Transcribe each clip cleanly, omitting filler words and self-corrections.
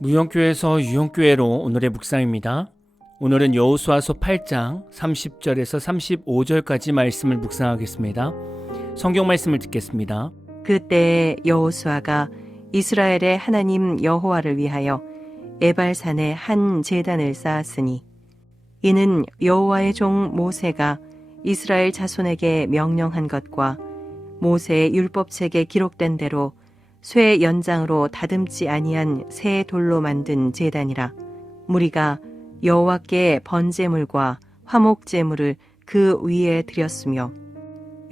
무용교회에서 유용교회로 오늘의 묵상입니다. 오늘은 여호수아서 8장 30절에서 35절까지 말씀을 묵상하겠습니다. 성경 말씀을 듣겠습니다. 그때 여호수아가 이스라엘의 하나님 여호와를 위하여 에발산에 한 제단을 쌓았으니 이는 여호와의 종 모세가 이스라엘 자손에게 명령한 것과 모세의 율법책에 기록된 대로 쇠 연장으로 다듬지 아니한 새 돌로 만든 제단이라. 무리가 여호와께 번제물과 화목제물을 그 위에 드렸으며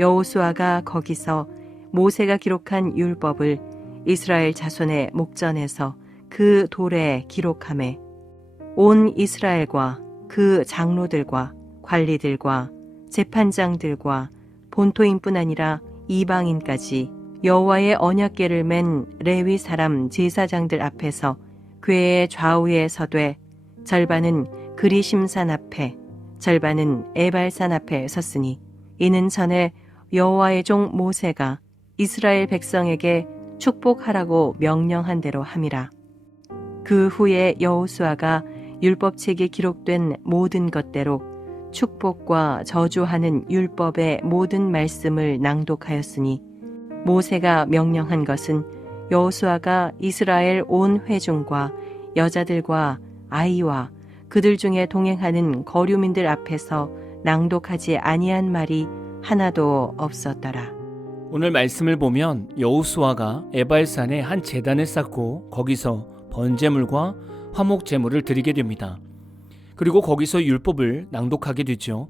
여호수아가 거기서 모세가 기록한 율법을 이스라엘 자손의 목전에서 그 돌에 기록하매 온 이스라엘과 그 장로들과 관리들과 재판장들과 본토인뿐 아니라 이방인까지 여호와의 언약궤를 맨 레위 사람 제사장들 앞에서 궤의 좌우에 서되 절반은 그리심산 앞에 절반은 에발산 앞에 섰으니 이는 전에 여호와의 종 모세가 이스라엘 백성에게 축복하라고 명령한 대로 함이라. 그 후에 여호수아가 율법책에 기록된 모든 것대로 축복과 저주하는 율법의 모든 말씀을 낭독하였으니 모세가 명령한 것은 여호수아가 이스라엘 온 회중과 여자들과 아이와 그들 중에 동행하는 거류민들 앞에서 낭독하지 아니한 말이 하나도 없었더라. 오늘 말씀을 보면 여호수아가 에발산에 한 제단을 쌓고 거기서 번제물과 화목제물을 드리게 됩니다. 그리고 거기서 율법을 낭독하게 되죠.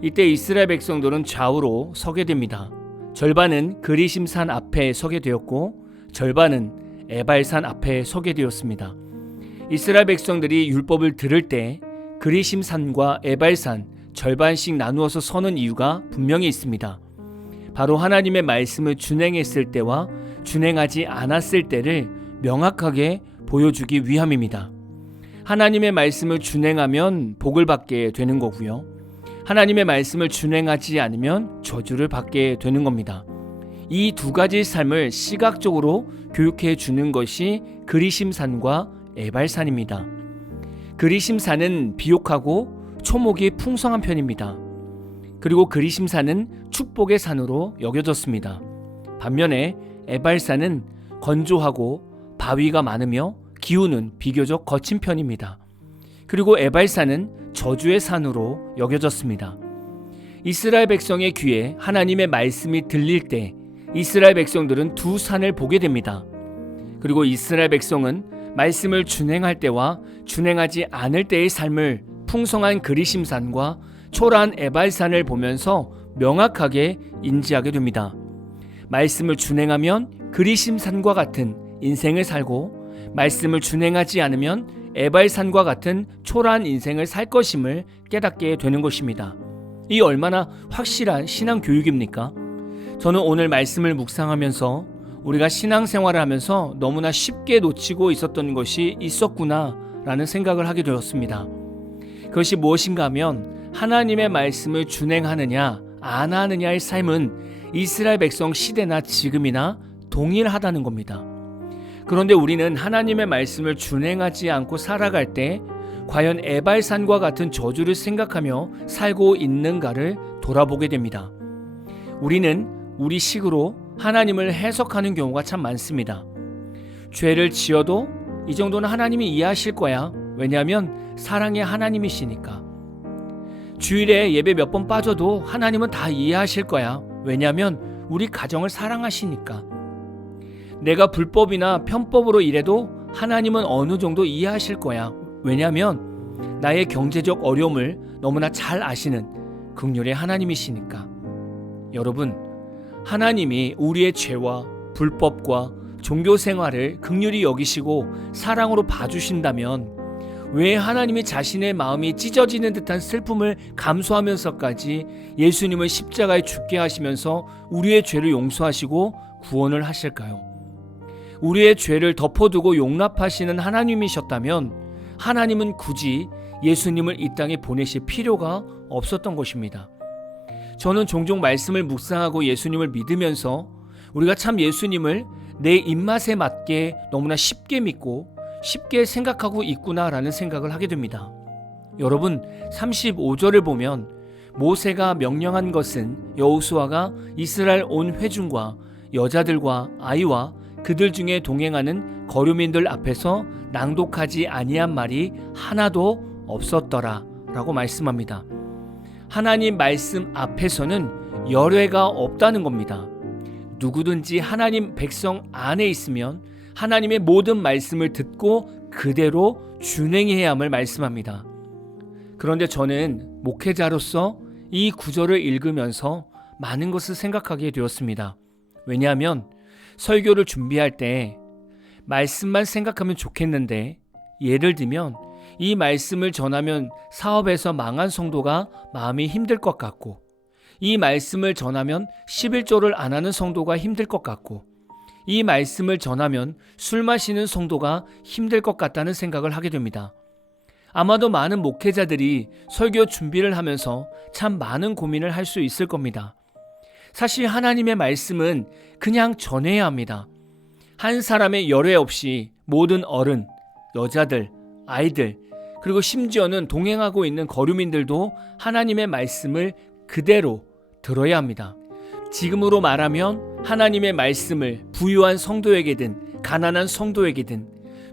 이때 이스라엘 백성들은 좌우로 서게 됩니다. 절반은 그리심산 앞에 서게 되었고 절반은 에발산 앞에 서게 되었습니다. 이스라엘 백성들이 율법을 들을 때 그리심산과 에발산 절반씩 나누어서 서는 이유가 분명히 있습니다. 바로 하나님의 말씀을 준행했을 때와 준행하지 않았을 때를 명확하게 보여주기 위함입니다. 하나님의 말씀을 준행하면 복을 받게 되는 거고요. 하나님의 말씀을 준행하지 않으면 저주를 받게 되는 겁니다. 이 두 가지 삶을 시각적으로 교육해 주는 것이 그리심산과 에발산입니다. 그리심산은 비옥하고 초목이 풍성한 편입니다. 그리고 그리심산은 축복의 산으로 여겨졌습니다. 반면에 에발산은 건조하고 바위가 많으며 기후는 비교적 거친 편입니다. 그리고 에발산은 저주의 산으로 여겨졌습니다. 이스라엘 백성의 귀에 하나님의 말씀이 들릴 때 이스라엘 백성들은 두 산을 보게 됩니다. 그리고 이스라엘 백성은 말씀을 준행할 때와 준행하지 않을 때의 삶을 풍성한 그리심산과 초라한 에발산을 보면서 명확하게 인지하게 됩니다. 말씀을 준행하면 그리심산과 같은 인생을 살고 말씀을 준행하지 않으면 에발산과 같은 초라한 인생을 살 것임을 깨닫게 되는 것입니다. 이 얼마나 확실한 신앙 교육입니까? 저는 오늘 말씀을 묵상하면서 우리가 신앙생활을 하면서 너무나 쉽게 놓치고 있었던 것이 있었구나 라는 생각을 하게 되었습니다. 그것이 무엇인가 하면 하나님의 말씀을 준행하느냐 안 하느냐의 삶은 이스라엘 백성 시대나 지금이나 동일하다는 겁니다. 그런데 우리는 하나님의 말씀을 준행하지 않고 살아갈 때 과연 에발산과 같은 저주를 생각하며 살고 있는가를 돌아보게 됩니다. 우리는 우리 식으로 하나님을 해석하는 경우가 참 많습니다. 죄를 지어도 이 정도는 하나님이 이해하실 거야. 왜냐하면 사랑의 하나님이시니까. 주일에 예배 몇 번 빠져도 하나님은 다 이해하실 거야. 왜냐하면 우리 가정을 사랑하시니까. 내가 불법이나 편법으로 일해도 하나님은 어느 정도 이해하실 거야. 왜냐하면 나의 경제적 어려움을 너무나 잘 아시는 긍휼의 하나님이시니까. 여러분, 하나님이 우리의 죄와 불법과 종교 생활을 긍휼히 여기시고 사랑으로 봐주신다면 왜 하나님이 자신의 마음이 찢어지는 듯한 슬픔을 감수하면서까지 예수님을 십자가에 죽게 하시면서 우리의 죄를 용서하시고 구원을 하실까요? 우리의 죄를 덮어두고 용납하시는 하나님이셨다면 하나님은 굳이 예수님을 이 땅에 보내실 필요가 없었던 것입니다. 저는 종종 말씀을 묵상하고 예수님을 믿으면서 우리가 참 예수님을 내 입맛에 맞게 너무나 쉽게 믿고 쉽게 생각하고 있구나라는 생각을 하게 됩니다. 여러분, 35절을 보면 모세가 명령한 것은 여호수아가 이스라엘 온 회중과 여자들과 아이와 그들 중에 동행하는 거류민들 앞에서 낭독하지 아니한 말이 하나도 없었더라 라고 말씀합니다. 하나님 말씀 앞에서는 열외가 없다는 겁니다. 누구든지 하나님 백성 안에 있으면 하나님의 모든 말씀을 듣고 그대로 준행해야 함을 말씀합니다. 그런데 저는 목회자로서 이 구절을 읽으면서 많은 것을 생각하게 되었습니다. 왜냐하면 설교를 준비할 때 말씀만 생각하면 좋겠는데, 예를 들면 이 말씀을 전하면 사업에서 망한 성도가 마음이 힘들 것 같고, 이 말씀을 전하면 11조를 안 하는 성도가 힘들 것 같고, 이 말씀을 전하면 술 마시는 성도가 힘들 것 같다는 생각을 하게 됩니다. 아마도 많은 목회자들이 설교 준비를 하면서 참 많은 고민을 할 수 있을 겁니다. 사실 하나님의 말씀은 그냥 전해야 합니다. 한 사람의 열외 없이 모든 어른, 여자들, 아이들, 그리고 심지어는 동행하고 있는 거류민들도 하나님의 말씀을 그대로 들어야 합니다. 지금으로 말하면 하나님의 말씀을 부유한 성도에게든 가난한 성도에게든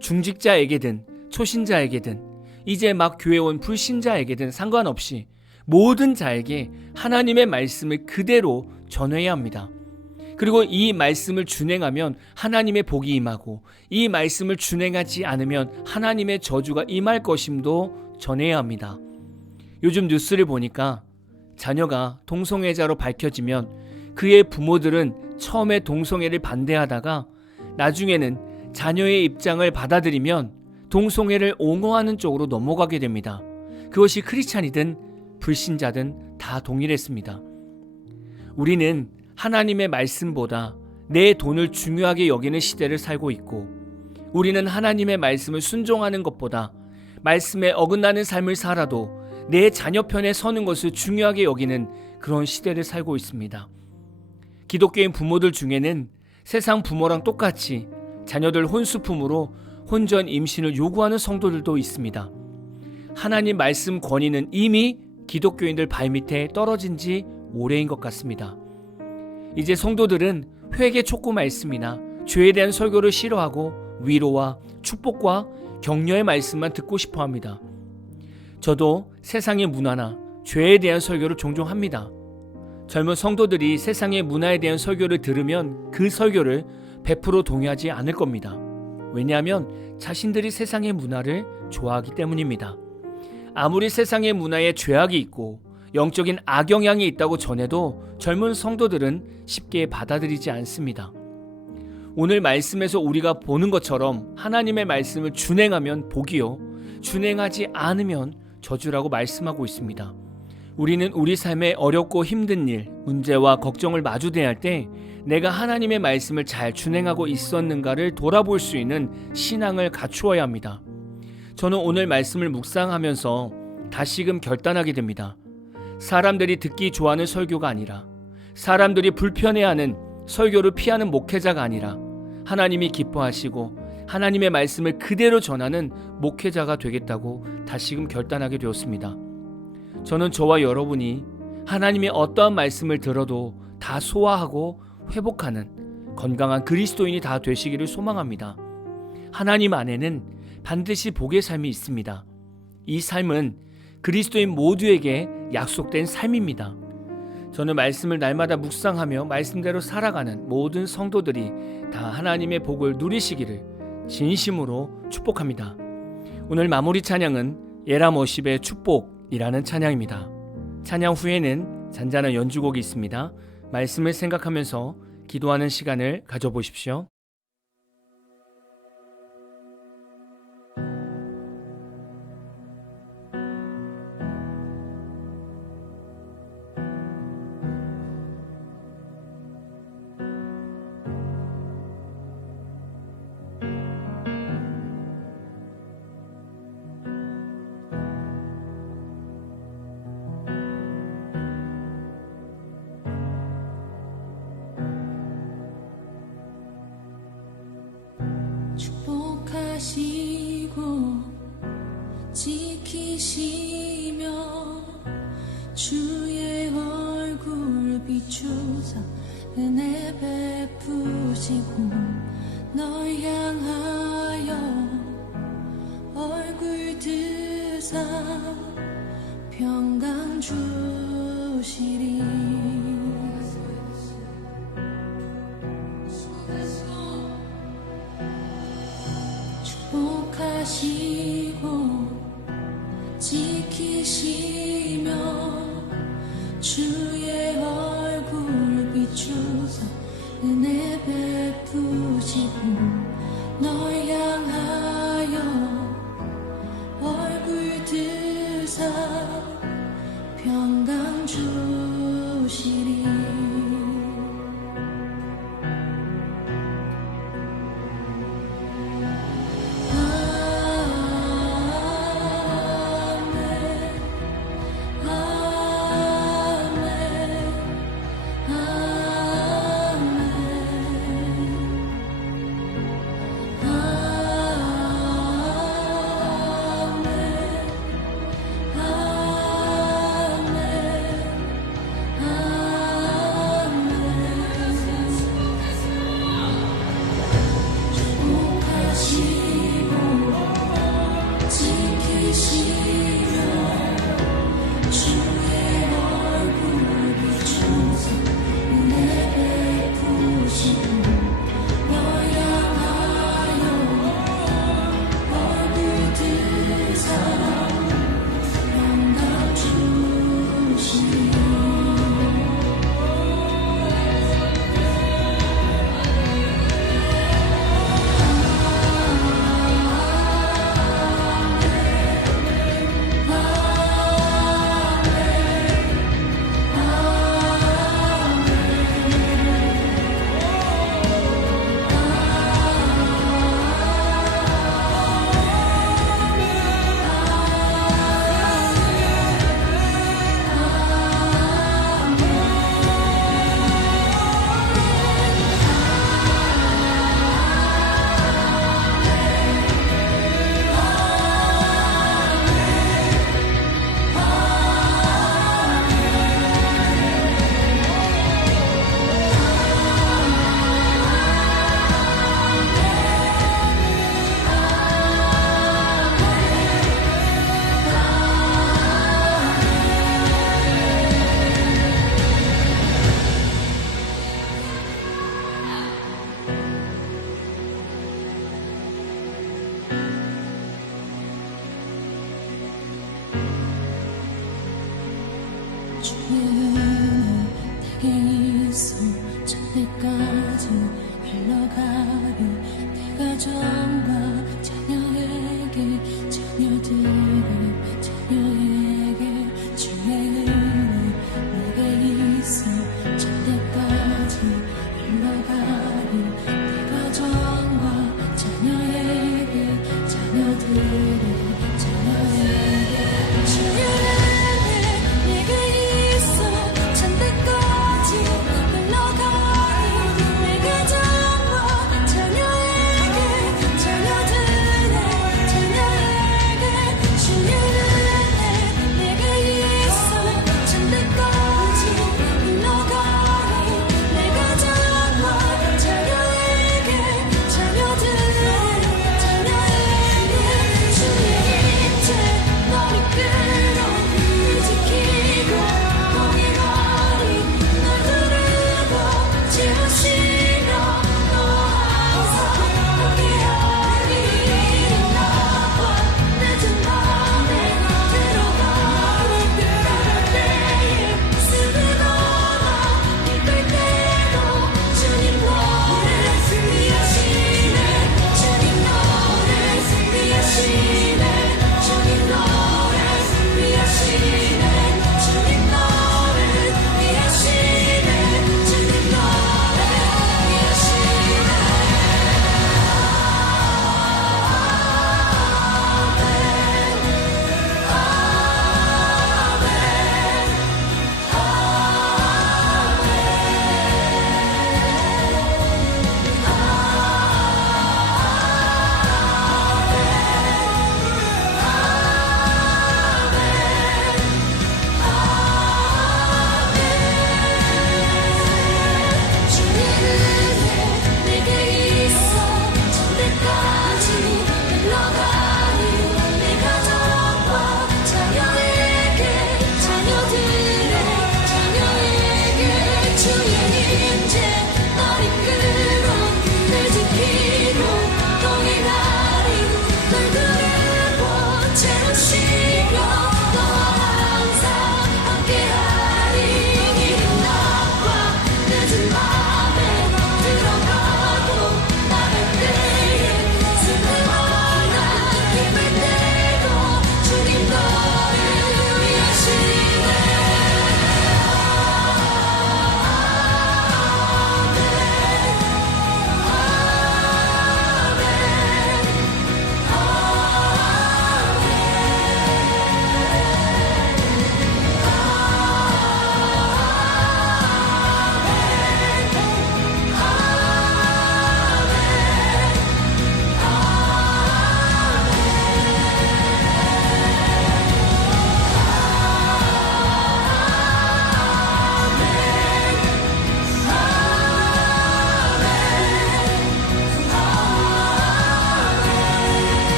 중직자에게든 초신자에게든 이제 막 교회 온 불신자에게든 상관없이 모든 자에게 하나님의 말씀을 그대로 전해야 합니다. 그리고 이 말씀을 준행하면 하나님의 복이 임하고, 이 말씀을 준행하지 않으면 하나님의 저주가 임할 것임도 전해야 합니다. 요즘 뉴스를 보니까 자녀가 동성애자로 밝혀지면 그의 부모들은 처음에 동성애를 반대하다가 나중에는 자녀의 입장을 받아들이면 동성애를 옹호하는 쪽으로 넘어가게 됩니다. 그것이 크리스찬이든 불신자든 다 동일했습니다. 우리는 하나님의 말씀보다 내 돈을 중요하게 여기는 시대를 살고 있고, 우리는 하나님의 말씀을 순종하는 것보다 말씀에 어긋나는 삶을 살아도 내 자녀 편에 서는 것을 중요하게 여기는 그런 시대를 살고 있습니다. 기독교인 부모들 중에는 세상 부모랑 똑같이 자녀들 혼수품으로 혼전 임신을 요구하는 성도들도 있습니다. 하나님 말씀 권위는 이미 기독교인들 발밑에 떨어진 지 오래인 것 같습니다. 이제 성도들은 회개 촉구 말씀이나 죄에 대한 설교를 싫어하고 위로와 축복과 격려의 말씀만 듣고 싶어 합니다. 저도 세상의 문화나 죄에 대한 설교를 종종 합니다. 젊은 성도들이 세상의 문화에 대한 설교를 들으면 그 설교를 100% 동의하지 않을 겁니다. 왜냐하면 자신들이 세상의 문화를 좋아하기 때문입니다. 아무리 세상의 문화에 죄악이 있고 영적인 악영향이 있다고 전해도 젊은 성도들은 쉽게 받아들이지 않습니다. 오늘 말씀에서 우리가 보는 것처럼 하나님의 말씀을 준행하면 복이요, 준행하지 않으면 저주라고 말씀하고 있습니다. 우리는 우리 삶에 어렵고 힘든 일, 문제와 걱정을 마주 대할 때 내가 하나님의 말씀을 잘 준행하고 있었는가를 돌아볼 수 있는 신앙을 갖추어야 합니다. 저는 오늘 말씀을 묵상하면서 다시금 결단하게 됩니다. 사람들이 듣기 좋아하는 설교가 아니라, 사람들이 불편해하는 설교를 피하는 목회자가 아니라, 하나님이 기뻐하시고 하나님의 말씀을 그대로 전하는 목회자가 되겠다고 다시금 결단하게 되었습니다. 저는 저와 여러분이 하나님의 어떠한 말씀을 들어도 다 소화하고 회복하는 건강한 그리스도인이 다 되시기를 소망합니다. 하나님 안에는 반드시 복의 삶이 있습니다. 이 삶은 그리스도인 모두에게 약속된 삶입니다. 저는 말씀을 날마다 묵상하며 말씀대로 살아가는 모든 성도들이 다 하나님의 복을 누리시기를 진심으로 축복합니다. 오늘 마무리 찬양은 예라모십의 축복이라는 찬양입니다. 찬양 후에는 잔잔한 연주곡이 있습니다. 말씀을 생각하면서 기도하는 시간을 가져보십시오. 축복하시고 지키시며 주의 얼굴 비추사 은혜 베푸시고 널 향하여 얼굴 드사 평강 주시리. 축복하시고 지키시며 주의 얼굴 비추사 은혜 베푸시고 널 향하여 얼굴 드사 평강 주시리. 주의 은혜 내게 있어 저 때까지 흘러가리 내가 정